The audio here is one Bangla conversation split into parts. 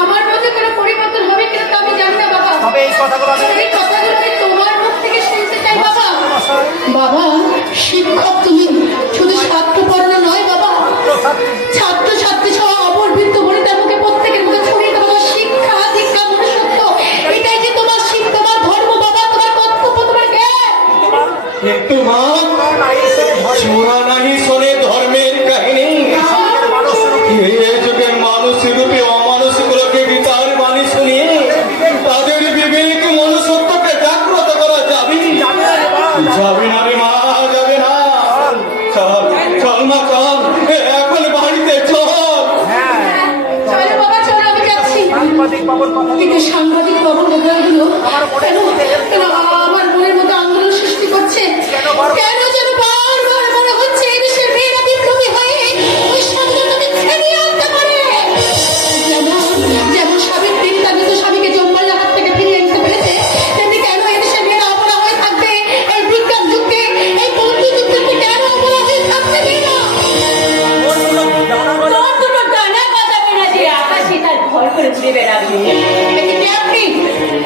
আমার মধ্যে কোনো পরিবর্তন হবে কিনা তা আমি জানি না বাবা, তবে এই কথাগুলো আমি তোমার মুখ থেকে শুনতে চাই বাবা। বাবা শিক্ষক তুমি শুধু স্বার্থপর কিন্তু মা চোরা নাহি শোনে ধর্মের কাহিনী। এই যুগে মানুষ রূপে অমানুষ গুলোকে বিচার বাণী শুনিয়ে তাদের বিবেক মনুষ্যত্বকে জাগ্রত করা যাবে যাবে না রে মা, যাবে না। চল চল মা চল, এখন বাড়িতে চল। চলো বাবা চলো, আমি যাচ্ছি। কিন্তু সাংবাদিক বাবুর কথাগুলো কেন কেন আমার মনের মধ্যে আন্দোলন সৃষ্টি করছে? কেন যেন বারবার মনে হচ্ছে এই দেশের মেয়েরা বিপ্লবী হয়ে ওই স্বাধীনতাকে ছিনিয়ে আনতে পারে। যেমন যেমন সাবিত্রী তার মৃত স্বামীকে জম্বালের হাত থেকে ফিরিয়ে আনতে পেরেছে, তেমনি কেন এই দেশের মেয়েরা অবলা হয়ে থাকবে? এই বিজ্ঞান যুগে, এই বন্ধু যুগে কেন অবলা হয়ে থাকতে মেয়েরা? তোর দুটো ডানা গজাবে না যে আকাশে তার ভয় করে ঘুরে বেড়াবি। কিন্তু আপনি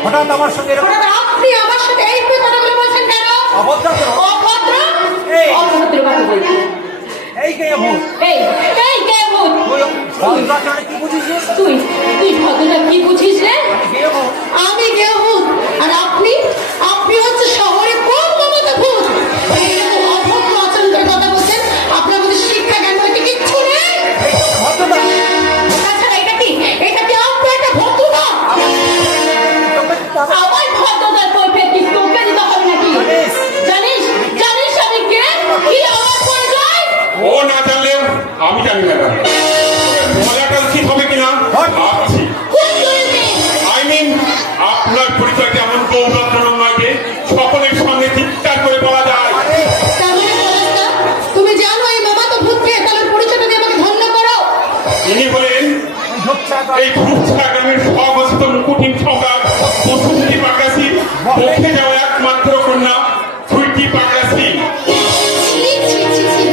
হঠাৎ আমার সঙ্গে এরকম হঠাৎ আপনি আমার সাথে এই কথাগুলো বলছেন কেন? অভদ্র কেন? অভদ্র? এই। অভদ্র কথা বলছি। এই কে ভূত? এই এই কে ভূত? তুই ভদ্রাচরণে কি বুঝিস? তুই তুই ভদ্রতা কি বুঝিস রে? কে ভূত? আমি কে ভূত আর আপনি আপনি হচ্ছে শহরে কোন মমতা ভূত? এইরকম অভদ্র আচরণ করে কথা বলছেন, আপনার মধ্যে শিক্ষা জ্ঞান বলতে কিচ্ছু নেই। ভদ্রতা? তাছাড়া এটা কি আপনার একটা ভদ্রতা? আমার ভদ্রতার কৈফিয়ত কি তোকে দিতে হবে নাকি? জানিস জানিস আমি কে? কি আমার পরিচয়? ও না জানলেও আমি জানি ম্যাডাম। মজাটা উচিত হবে কিনা ভাবছি। কোন ধরনের? আই মিন আপনার পরিচয় কেমন গৌরবজনক নয় যে সকলের সামনে চিৎকার করে বলা যায়। তার মানে পলাশদা, তুমি জানো এই মামাতো ভূতকে, তাহলে পরিচয়টা দিয়ে আমাকে ধন্য করো। ইনি হলেন এই ধূপছাড়া গ্রামের সহবস্ত মুকুটিন সৌগাত বসুমতী পাকরাশি পক্ষে যাওয়া একমাত্র কন্যা সুইটি পাকরাশি। ছি, ছি, ছি, ছি।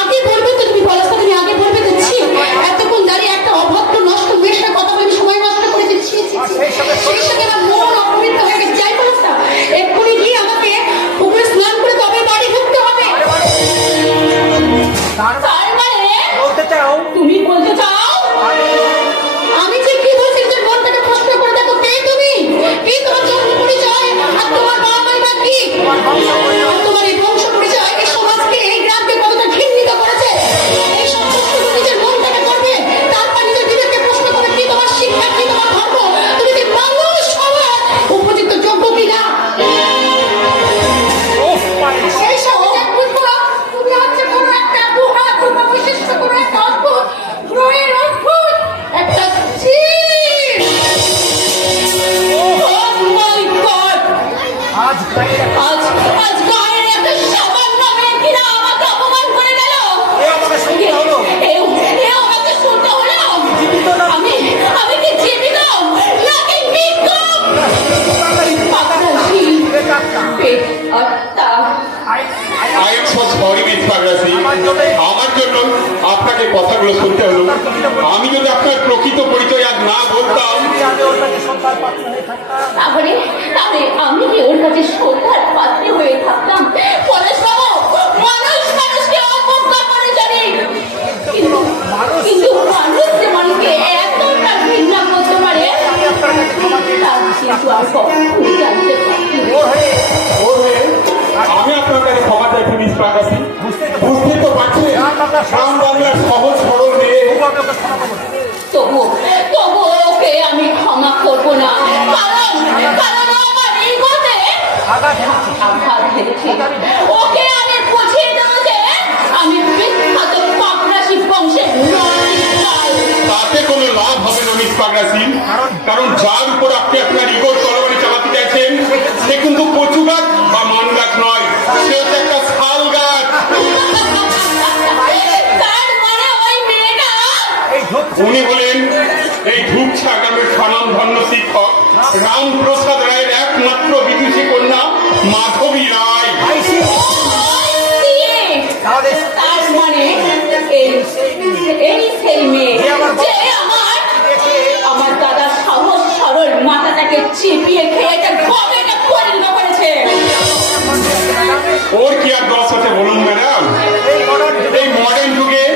আগে বলবে তো তুমি পলাশদা, তুমি আগে বলবে তো। ছি, এতক্ষণ দাঁড়িয়ে একটা অভদ্র নষ্ট মেয়ের সাথে কথা বলে সময় নষ্ট করেছে। ছি, ছি, ছি। সেই সাথে আমার মন অপবিত্র হয়ে গেছে। যাই পলাশদা, এক্ষুনি গিয়ে আমাকে পুকুরে স্নান করে তবে বাড়ি ঢুকতে হবে। তার মানে বলতে চাও? তুমি বলতে চাও আমি যে কি বলছি যে মনটাকে প্রশ্ন করে দেখো, কে তুমি? কি তোমার জন্ম পরিচয় আর তোমার বাবা মায়ের বা কি? আর তোমার এই বংশ পরিচয় এই সমাজকে এই গ্রামকে কতটা ঘৃণিত করেছে? এই সব প্রশ্নগুলো নিজের মনটাকে করবে, তারপর নিজের বিবেককে প্রশ্ন করে কি তোমার শিক্ষা, কি তোমার ধর্ম, তুমি কি মানুষ হওয়ার উপযুক্ত যোগ্য কিনা? সেই সাথে যে বুঝবো তুমি হচ্ছে কোনো একটা দুহাত রূপা বিশিষ্ট কোনো একটা অদ্ভুত গ্রহের অদ্ভুত একটা জীব। Oh my God! আজ গায়ে আজ আজ গায়ের একটা সামান্য মেয়ে কিনা আমাকে অপমান করে গেল। এ আমাকে শুনতে হলো। এ আমাকে শুনতে হলো। জীবিত না? আমি কি জীবিত নাকি মৃত? পাগলাশী পেট আত্মা। I am so sorry miss Pakrashi. আমার জন্য আপনাকে কথাগুলো শুনতে হলো। আমি যদি আপনার প্রকৃত পরিচয় আজ না বলতাম আমি ওর কাছে সন্তান পাত্র হয়ে থাকতাম। তাহলে তাহলে আমি কি ওর কাছে শ্রদ্ধার পাত্রী হয়ে থাকতাম? পরেশ বাবু, মানুষ মানুষকে অবজ্ঞা করে জানি, কিন্তু কিন্তু মানুষ যে মানুষকে এতটা ঘৃণা করতে পারে তার কিন্তু আর কখনো জানতে পারি। ওর হয়ে আমি আপনার কাছে ক্ষমা চাইছি মিস পাকরাশি। বুঝতে তো পারছেন গ্রাম বাংলার সহজ সরল মেয়ে আমি ওকে ক্ষমা করবো। তবু তবু ওকে আমি ক্ষমা করবো না, কারণ কারণ আমার ইগোতে আঘাত এনেছি। আঘাত হেরেছে। ওকে আমি বুঝিয়ে দেবো যে আমি বিখ্যাত পাকরাশি বংশের নয়। তাতে কোনো লাভ হবে না মিস পাকরাশি। কারণ যার উপর আপনি আপনার ইগোর তরবারি চালাতে চাইছেন সে কিন্তু কচু গাছ বা মান গাছ নয়, সে হচ্ছে একটা শাল গাছ। তার মানে ওই মেয়েটা এই ঝোপ উনি হলেন এই ধূপছা গ্রামের স্বনামধন্য শিক্ষক রামপ্রসাদ রায়ের একমাত্র বিদুষী কন্যা মাধবী রায়। আইসি তাহলে তার মানে এই সেই মেয়ে যে আমার দাদার সহজ সরল মাথাটাকে চিপিয়ে খেয়ে একটা গবেটা পরিণত করেছে। ওর কি আর দশ আছে বলুন ম্যাডাম? এই মডার্ন যুগে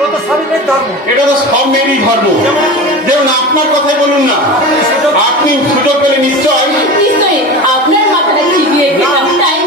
ও তো সবই মেয়ের ধর্ম। এটা তো সব মেয়েরই ধর্ম। যেমন আপনার কথাই বলুন না, আপনি সুযোগ পেলে নিশ্চয় নিশ্চয়ই আপনার মাথাটা চিবিয়ে খেলাম, তাই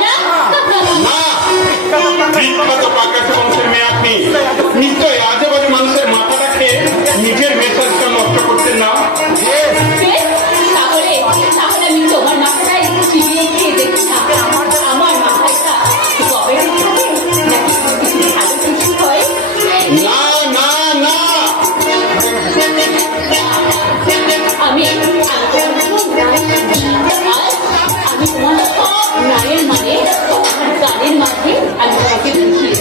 আমি তোমার সব নায়ের মানে আমার গানের মাঝে আমি তোমাকে বুঝিয়ে